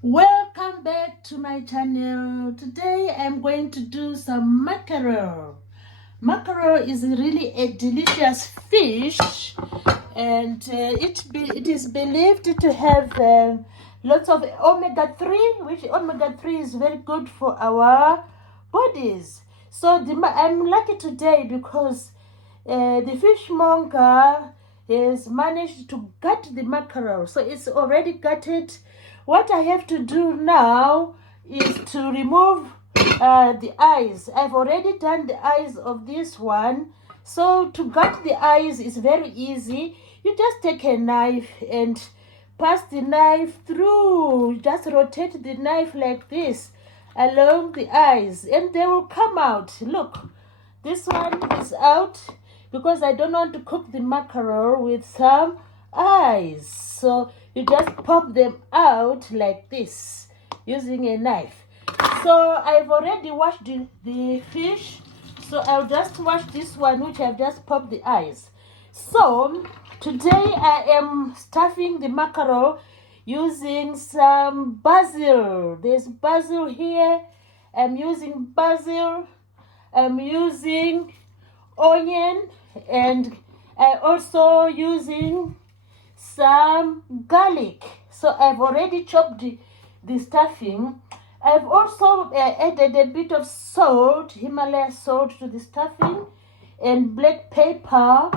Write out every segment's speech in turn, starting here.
Welcome back to my channel. Today I'm going to do some mackerel. Mackerel is really a delicious fish, and it is believed to have lots of omega-3, which omega-3 is very good for our bodies. So I'm lucky today because the fishmonger has managed to gut the mackerel, so it's already gutted. What I have to do now is to remove the eyes. I've already done the eyes of this one. So to gut the eyes is very easy. You just take a knife and pass the knife through. Just rotate the knife like this along the eyes and they will come out. Look, this one is out because I don't want to cook the mackerel with some eyes. So you just pop them out like this using a knife. So I've already washed the fish, so I'll just wash this one which I've just popped the eyes. So today I am stuffing the mackerel using some basil. There's basil here. I'm using basil. I'm using onion, and I also using some garlic. So I've already chopped the stuffing. I've also added a bit of salt, Himalaya salt, to the stuffing, and black pepper,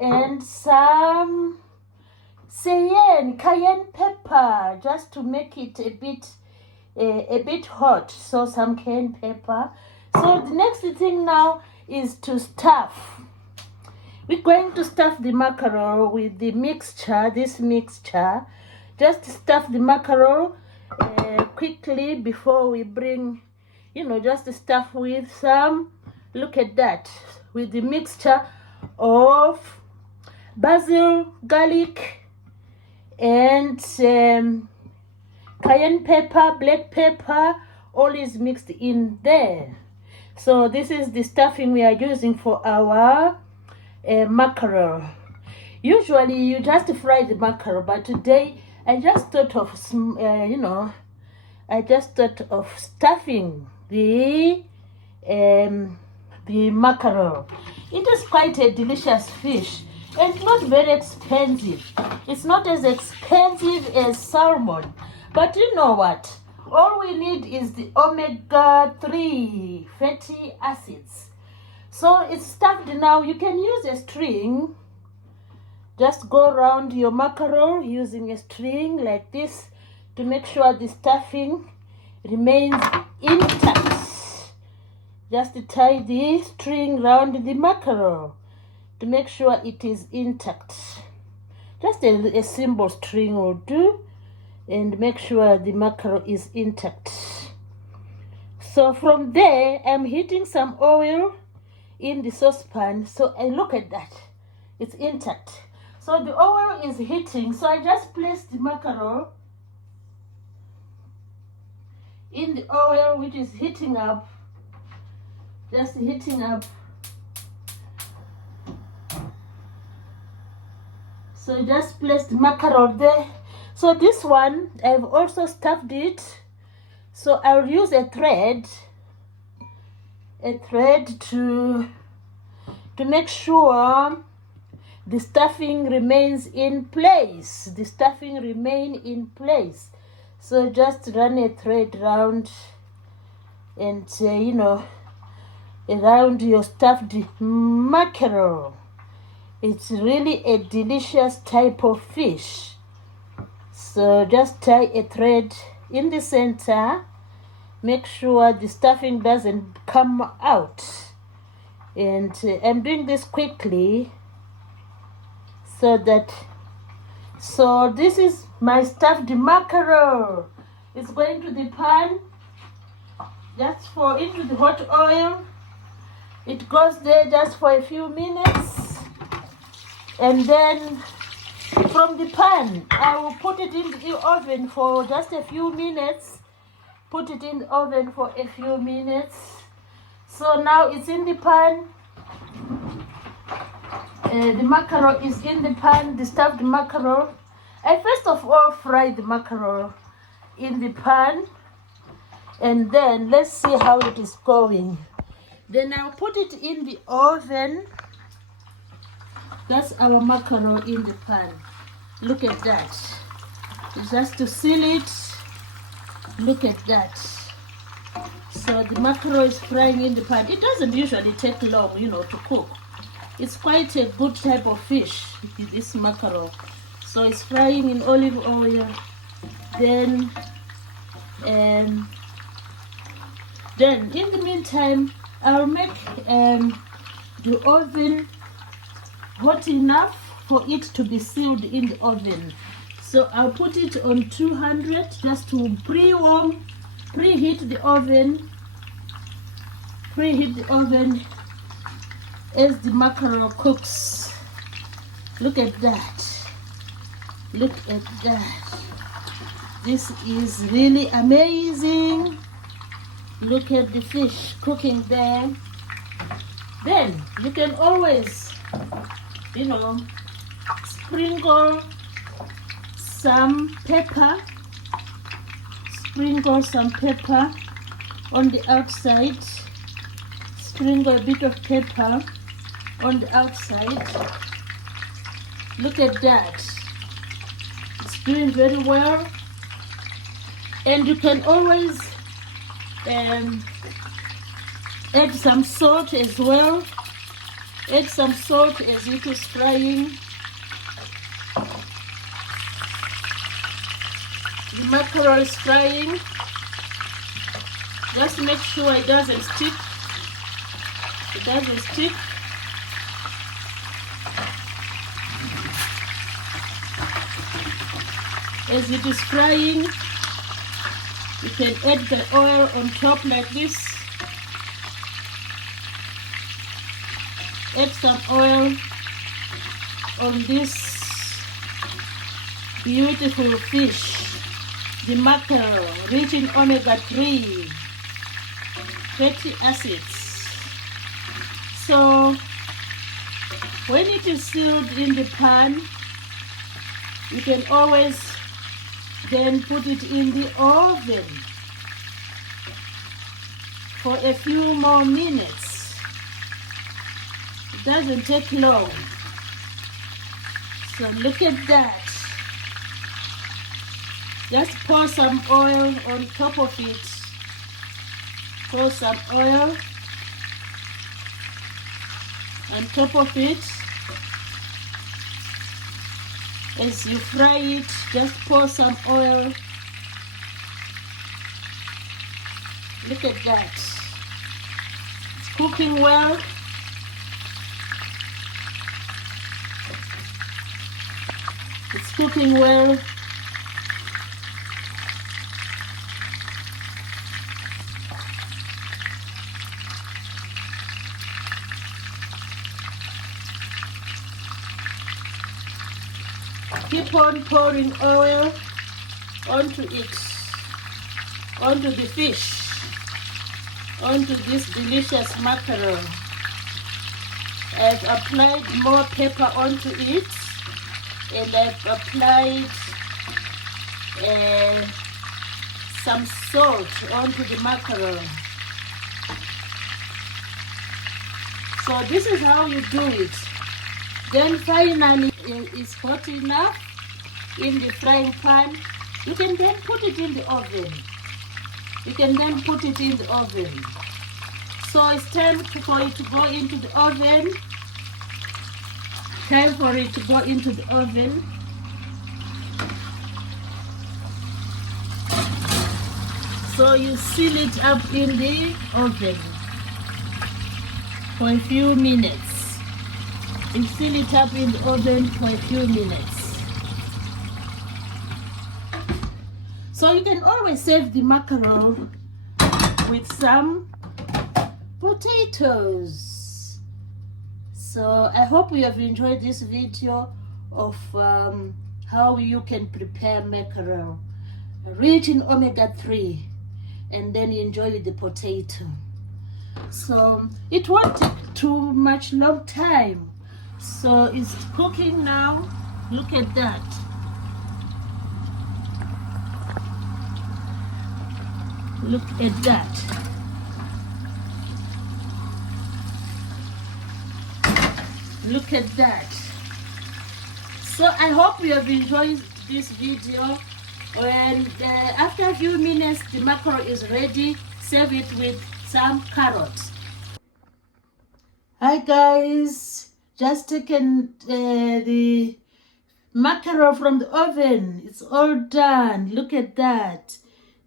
and some cayenne pepper, just to make it a bit hot. So some cayenne pepper. So the next thing now is to stuff. We're going to stuff the mackerel with the mixture, this mixture. Just stuff the mackerel quickly before we bring, just stuff with some, look at that, with the mixture of basil, garlic, and cayenne pepper, black pepper, all is mixed in there. So this is the stuffing we are using for our mackerel. Usually you just fry the mackerel, but today I just thought of stuffing the mackerel. It is quite a delicious fish and not very expensive. It's not as expensive as salmon, but you know what? All we need is the omega-3 fatty acids. So it's stuffed now. You can use a string. Just go around your mackerel using a string like this to make sure the stuffing remains intact. Just tie the string around the mackerel to make sure it is intact. Just a simple string will do, and make sure the mackerel is intact. So from there, I'm heating some oil in the saucepan. So I look at that, it's intact. So the oil is heating, so I just place the mackerel in the oil which is heating up, just heating up. So just place the mackerel there. So this one I've also stuffed it, so I'll use a thread to make sure the stuffing remains in place. The stuffing remain in place. So just run a thread round and around your stuffed mackerel. It's really a delicious type of fish. So just tie a thread in the center. Make sure the stuffing doesn't come out. And I'm doing this quickly so this is my stuffed mackerel. It's going to the pan, just into the hot oil. It goes there just for a few minutes, and then from the pan I will put it in the oven for just a few minutes. Put it in the oven for a few minutes. So now it's in the pan. The mackerel is in the pan, the stuffed mackerel. I first of all fry the mackerel in the pan, and then let's see how it is going. Then I'll put it in the oven. That's our mackerel in the pan. Look at that. Just to seal it. Look at that. So the mackerel is frying in the pan. It doesn't usually take long, to cook. It's quite a good type of fish, this mackerel. So it's frying in olive oil. Then in the meantime, I'll make the oven hot enough for it to be sealed in the oven. So I'll put it on 200 just to preheat the oven as the mackerel cooks. Look at that. Look at that. This is really amazing. Look at the fish cooking there. Then you can always, sprinkle some pepper. Sprinkle some pepper on the outside. Sprinkle a bit of pepper on the outside. Look at that. It's doing very well. And you can always add some salt as well. Add some salt as it is frying. The mackerel is frying. Just make sure it doesn't stick. It doesn't stick. As it is frying, you can add the oil on top like this. Add some oil on this beautiful fish, the mackerel, rich in omega-3 fatty acids. So when it is sealed in the pan, you can always then put it in the oven for a few more minutes. It doesn't take long. So look at that. Just pour some oil on top of it. Pour some oil on top of it. As you fry it, just pour some oil. Look at that. It's cooking well. It's cooking well. Keep on pouring oil onto it, onto the fish, onto this delicious mackerel. I've applied more pepper onto it, and I've applied some salt onto the mackerel. So this is how you do it. Then finally, it's hot enough in the frying pan. You can then put it in the oven. You can then put it in the oven. So it's time for it to go into the oven. Time for it to go into the oven. So you seal it up in the oven for a few minutes. You seal it up in the oven for a few minutes. So you can always serve the mackerel with some potatoes. So I hope you have enjoyed this video of how you can prepare mackerel, rich in omega-3, and then you enjoy with the potato. So it won't take too much long time. So it's cooking now. Look at that. Look at that. Look at that. So I hope you have enjoyed this video. And after a few minutes, the mackerel is ready. Serve it with some carrots. Hi guys, just taken the mackerel from the oven. It's all done. Look at that.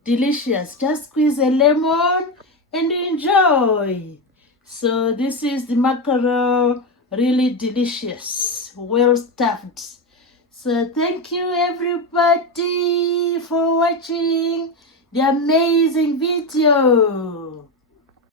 Delicious. Just squeeze a lemon and enjoy. So this is the mackerel, really delicious, well stuffed. So thank you everybody for watching the amazing video.